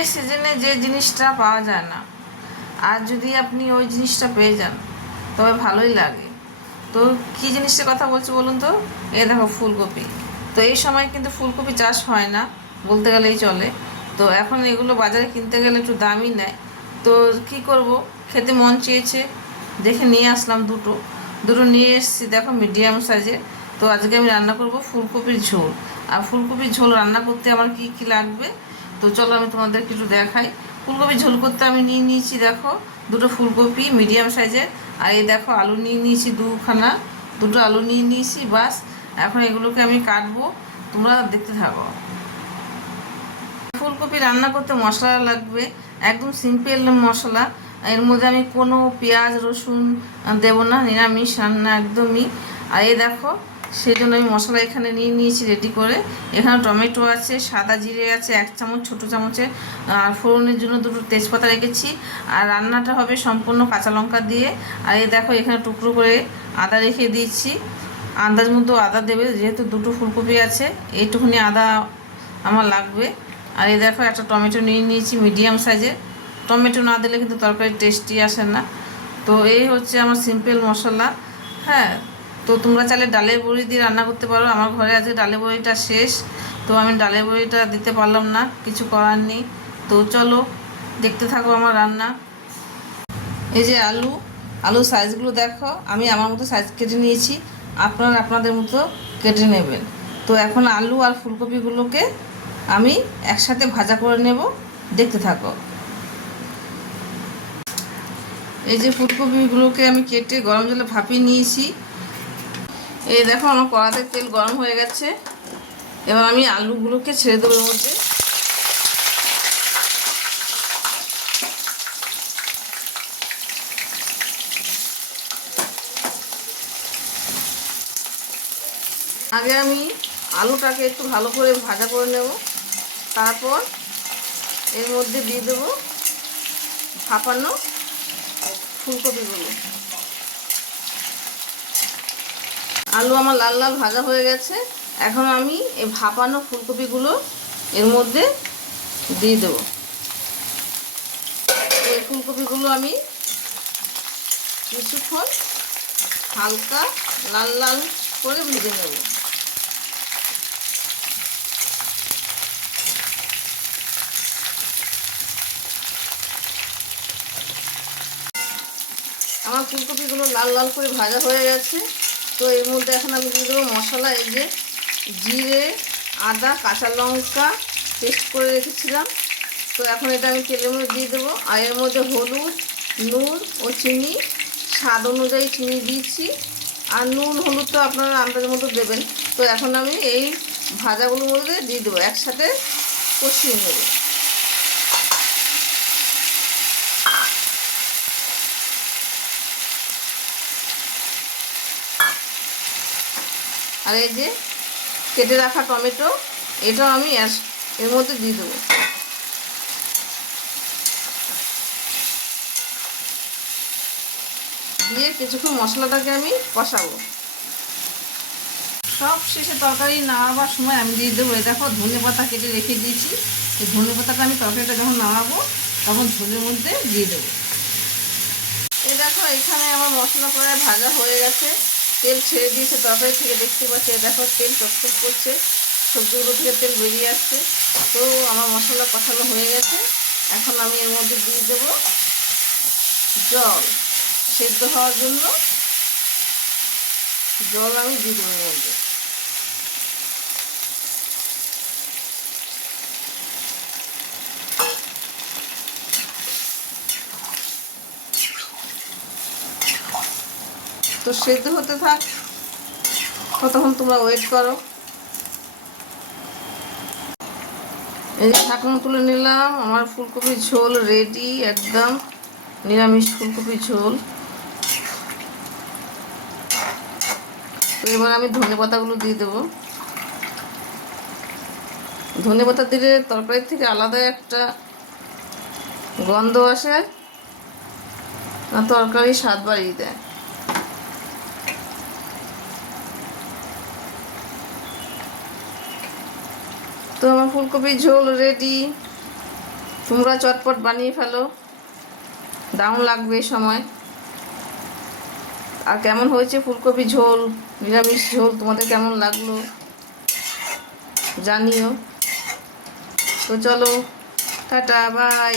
এই সিজনে যে জিনিসটা পাওয়া যায় না, আর যদি আপনি ওই জিনিসটা পেয়ে যান তবে ভালোই লাগে। তো কী জিনিসের কথা বলছি বলুন তো? এ দেখো ফুলকপি। তো এই সময় কিন্তু ফুলকপি চাষ হয় না বলতে গেলেই চলে। তো এখন এগুলো বাজারে কিনতে গেলে একটু দামই নেয়। তো কি করব, খেতে মন চেয়েছে, দেখে নিয়ে আসলাম দুটো। দুটো নিয়ে এসেছি, দেখো মিডিয়াম সাইজের। তো আজকে আমি রান্না করব ফুলকপির ঝোল। আর ফুলকপির ঝোল রান্না করতে আমার কি কি লাগবে, তো চলো আমি তোমাদেরকে একটু দেখাই। ফুলকপির ঝোল করতে আমি নিয়ে নিয়েছি, দেখো দুটো ফুলকপি মিডিয়াম সাইজের। আর এই দেখো আলু নিয়ে নিয়েছি দুখানা, দুটো আলু নিয়ে নিয়েছি, বাস। এখন এগুলোকে আমি কাটবো, তোমরা দেখতে থাকো। ফুলকপি রান্না করতে মশলা লাগবে, একদম সিম্পল মশলা। এর মধ্যে আমি কোনো পেঁয়াজ রসুন দেবো না, নিরামিষ রান্না একদমই। আর এই দেখো, সেই জন্য আমি মশলা এখানে নিয়ে নিয়েছি রেডি করে। এখানে টমেটো আছে, সাদা জিরে আছে 1 চামচ ছোটো চামচে, আর ফোড়নের জন্য দুটো তেজপাতা রেখেছি। আর রান্নাটা হবে সম্পূর্ণ কাঁচা লঙ্কা দিয়ে। আর এই দেখো এখানে টুকরো করে আদা রেখে দিয়েছি, আন্দাজ মতো আদা দেবে, যেহেতু দুটো ফুলকপি আছে এইটুকুনি আদা আমার লাগবে। আর এই দেখো একটা টমেটো নিয়ে নিয়েছি মিডিয়াম সাইজের, টমেটো না দিলে কিন্তু তরকারি টেস্টি আসে না। তো এই হচ্ছে আমার সিম্পল মশলা। হ্যাঁ, তো তোমরা চাইলে ডালের বড়ি দিয়ে রান্না করতে পারো। আমার ঘরে আজকে ডালের বড়িটা শেষ, তো আমি ডালের বড়িটা দিতে পারলাম না, কিছু করার নেই। তো চলো দেখতে থাকো আমার রান্না। এই যে আলু, আলু সাইজগুলো দেখো, আমি আমার মতো সাইজ কেটে নিয়েছি, আপনারা আপনাদের মতো কেটে নেবেন। তো এখন আলু আর ফুলকপিগুলোকে আমি একসাথে ভাজা করে নেব, দেখতে থাকো। এই যে ফুলকপিগুলোকে আমি কেটে গরম জলে ভাপিয়ে নিয়েছি। এই দেখো আমার কড়াতে তেল গরম হয়ে গেছে, এবার আমি আলুগুলোকে ছেড়ে দেবো এর মধ্যে। আগে আমি আলুটাকে একটু ভালো করে ভাজা করে নেব, তারপর এর মধ্যে দিয়ে দেবো ভাপানো ফুলকপিগুলো। আলু আমার লাল লাল ভাজা হয়ে গেছে, এখন আমি এই ভাপানো ফুলকপিগুলো এর মধ্যে দিয়ে দেবো। এই ফুলকপিগুলো আমি কিছুক্ষণ হালকা লাল লাল করে ভেজে নেব। আমার ফুলকপিগুলো লাল লাল করে ভাজা হয়ে গেছে। তো এর মধ্যে এখন আমি দিয়ে দেবো মশলা। এই যে জিরে, আদা, কাঁচা লঙ্কা পেস্ট করে রেখেছিলাম, তো এখন এটা আমি তেলের মধ্যে দিয়ে দেবো। আর এর মধ্যে হলুদ, নুন ও চিনি, স্বাদ অনুযায়ী চিনি দিয়েছি। আর নুন হলুদ তো আপনারা আন্দাজের মতো দেবেন। তো এখন আমি এই ভাজাগুলোর মধ্যে দিয়ে দেবো, একসাথে কষিয়ে নেব। আর এই যে কেটে রাখা টমেটো, এটাও আমি এর মধ্যে দিয়ে দেবো। দিয়ে কিছুক্ষণ মশলাটাকে আমি কষাবো। সব শেষে তরকারি নামাবার সময় আমি দিয়ে দেবো, এই দেখো ধনে পাতা কেটে রেখে দিয়েছি। এই ধনে পাতাটা আমি তরকারিটা যখন নামাবো তখন ঝোলের মধ্যে দিয়ে দেবো। এই দেখো এখানে আমার মশলা প্রায় ভাজা হয়ে গেছে, তেল ছেড়ে দিয়েছে তরকারি থেকে, দেখতে পাচ্ছি। এই দেখো তেল টকটক করছে, সবজিগুলো থেকে তেল বেরিয়ে আসছে। তো আমার মশলা কষানো হয়ে গেছে, এখন আমি এর মধ্যে দিয়ে দেবো জল। সেদ্ধ হওয়ার জন্য জল আমি দিয়ে দেবো এর মধ্যে। তো সেদ্ধ হতে থাক, ততক্ষণ তোমরা ওয়েট করো। এই যে ঢাকনা তুলে নিলাম, আমার ফুলকপির ঝোল রেডি, একদম নিরামিষ ফুলকপির ঝোল। তো এবার আমি ধনে পাতাগুলো দিয়ে দেবো। ধনে পাতা দিলে তরকারির থেকে আলাদা একটা গন্ধ আসে, না তরকারি স্বাদ বাড়িয়ে দেয়। তো আমার ফুলকপির ঝোল রেডি। তোমরা চটপট বানিয়ে ফেলো, দারুণ লাগবে এই সময়। আর কেমন হয়েছে ফুলকপি ঝোল, নিরামিষ ঝোল তোমাদের কেমন লাগলো জানিও। তো চলো, টাটা, বাই।